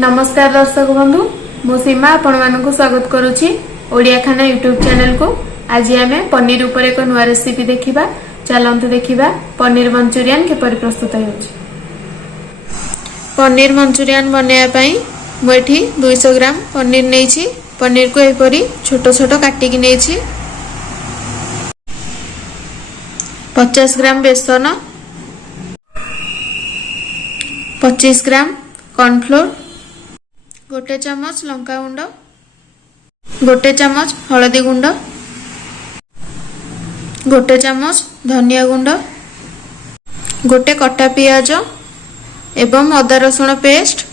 नमस्कार दर्शक बंधु मु सीमा आपण मानक स्वागत करुछि ओडिया खाना यूट्यूब चैनल को। आज आमे पनीर ऊपर एक नुआ रेसिपी देखिबा। चलंतु देखिबा पनीर मंचूरियन किपरि प्रस्तुत होउछि। पनीर मंचूरियन बनाया पई मु एठी 200 ग्राम पनीर नेछि। पनीर को एपरि छोट छोट काटि कि नेछि। 50 ग्राम बेसन, 25 ग्राम कॉर्नफ्लोर, गोटे चमच लंका गुंड, गोटे चमच हलदी गुंड, गोटे चमच धनिया गुंड, गोटे कटा पियाज एवं अदा रसुण पेस्ट,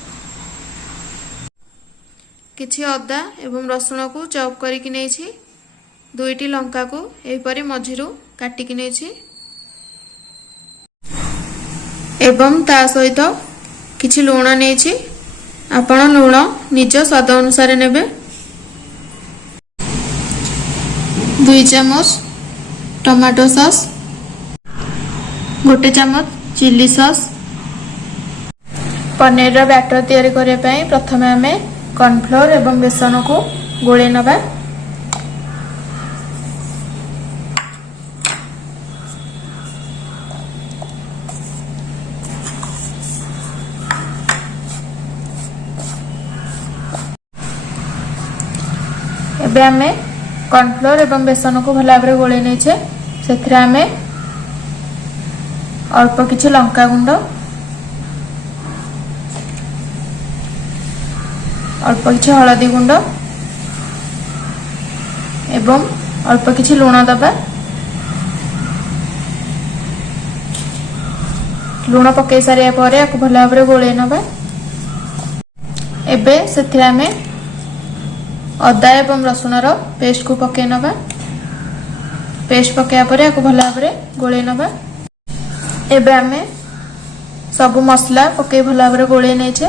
किछि अदा एवं रसुण को चॉप करिकि नेछि। दुईटी लंका को एपरि मझिरु काटिकि नेछि एवं ता सहित किछि लूण नेछि। आपण लूण निज स्वाद अनुसार नेबे। 2 चमच टमाटो सॉस, गोटे चमच चिली सॉस। पनीर रा बैटर तैयारी करिया पई प्रथमे हमें कॉर्नफ्लोर एवं बेसन को गोळे नबा। एबे हमें कॉर्नफ्लोर एवं बेसन को भला भाबरे गोळे नेछे। सेथरे हमें अल्प किछि लंका गुंड, अल्प किछि हलदी गुंड एवं अल्प किछि लूण दबा। लूण पके सारिया परे आकु भला भाबरे गोळे नबा। एबे सेथरे हमें अदा एवं रसुण रो पेस्ट को पके नबा। पेस्ट पकेया परे आकु भला भाबरे गोळे नबा। एबे हमें सब मसला पके भला भाबरे गोळे नेछे।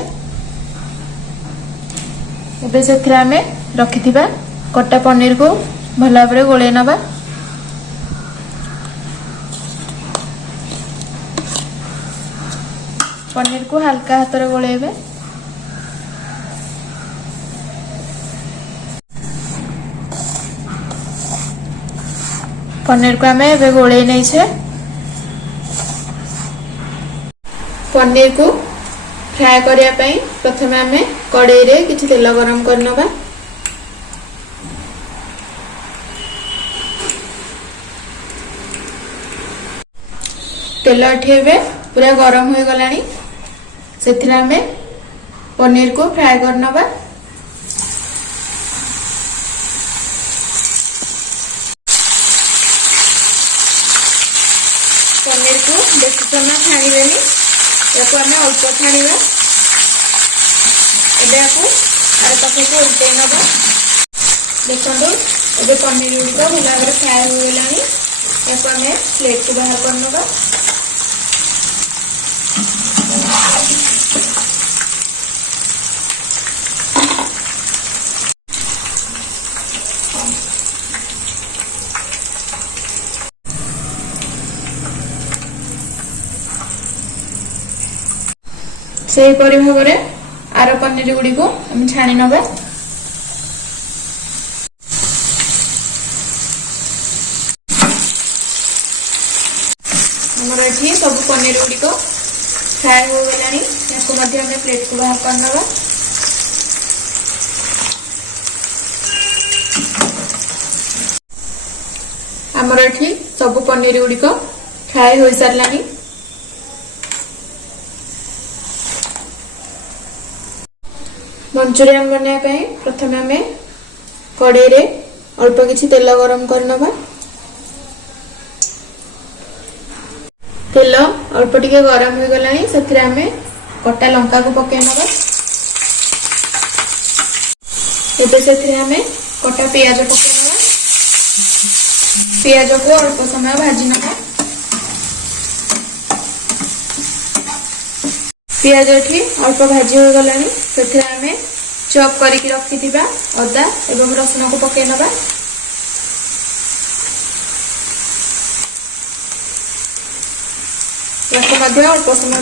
एबे सेथरे हमें रखिथिबा कटा पनीर को भला भाबरे गोळे नबा। पनीर को हल्का हाथ रे गोळेबे। पनीर को हमें एबे गोळे नै छे। पनीर को फ्राई करिया पई प्रथमे हमें कढ़ाई रे किछि तेल गरम करनबा। तेल एठेबे पूरा गरम होई गलानी। सेथिरा हमें पनीर को फ्राई करनबा। पनीर को बेसी समय छाणीबेनी, याको आमे अल्प छाणीबा। एबे याको आरे पाखे को उल्टै नबा। देखंतु एबे पनीर गुडी को भला भाबरे फ्राई हो गेलानी। याको आमे प्लेट को बाहर कर नबा। से परि भाबरे आर पनीर गुडी को हम छाणी नबा। हमर एठी सब पनीर गुडी को फ्राई हो गेलानी। याको मध्ये हम प्लेट को बाहर कर नबा। हमर एठी सब पनीर गुडी को फ्राई होई सारलानी। मंचूरियन बनाया पई प्रथमे हमें कढ़ाई रे अल्प किछि तेल गरम करनबा। तेल अल्प टिके गरम हो गलानी। सेथिरे हमें कटा लंका को पके नबा। एबे सेथिरे हमें कटा पियाज पके नबा। पियाज को अल्प समय भाजी नबा। पियाज एठी अल्प भाजी हो गलानी। सेथिरे हमें चॉप करिकि रखिथिबा अदा एवं रसुण को पके नबा। याको मध्ये अल्प समय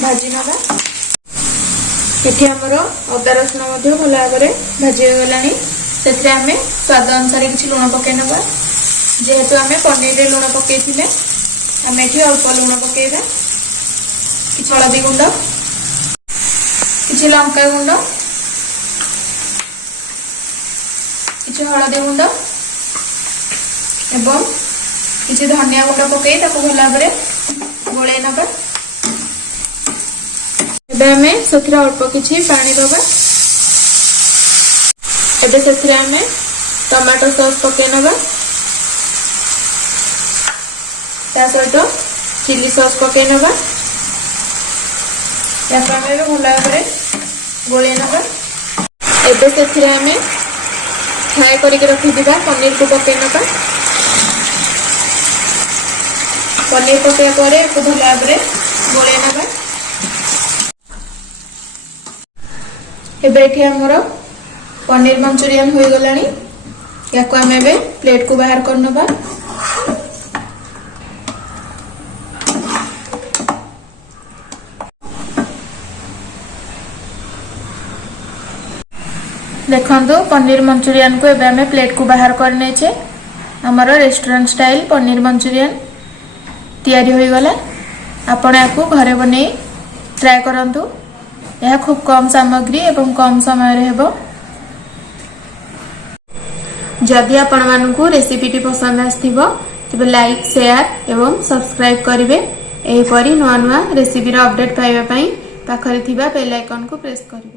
भाजी नबा। एठी हमर अदा रसुण भल भाव में भाजी हो गलानी। से आम स्वाद अनुसार किसी लुण पकई नवा। जेहेतु आम पनीर रे लुण पकई आम ये अल्प लुण पकईबा, कि हलदी गुंड, कि लंका गुंड, कि हलदी गुंड एवं किसी धनिया गुंड पकई भल भाव में गोले नवा। एबे से अल्प किसी पानी दबा। एबे से आम टमाटो सॉस पकई नवा, ता सहित चिली सॉस पकई नवा। या भल भाव में गोले नवा। एबे से आम फ्राए करके रखिथिबा पनीर को पकई नवा। पनीर पकई पर भल भाव में गोले नवा। एबे हमर पनीर मंचूरियन हो गलानी। या आम एबे प्लेट को बाहर कर नबा। देखंतु पनीर मंचूरियन को एबे आम प्लेट को बाहर करने छे। हमर रेस्टोरेंट स्टाइल पनीर मंचूरियन तैयारी हो गला। आपण याकू घरे बने ट्राई करंतु। यह खूब कम सामग्री एवं कम समय हेबो। जदि आपण मानकू रेसिपीटी पसंद आस्थिबो तबे लाइक, शेयर एवं सब्सक्राइब करिवे। एही परी नवा नवा रेसिपीर अपडेट पाइबा पई पाखरे थिबा बेल आइकन को प्रेस करिवे।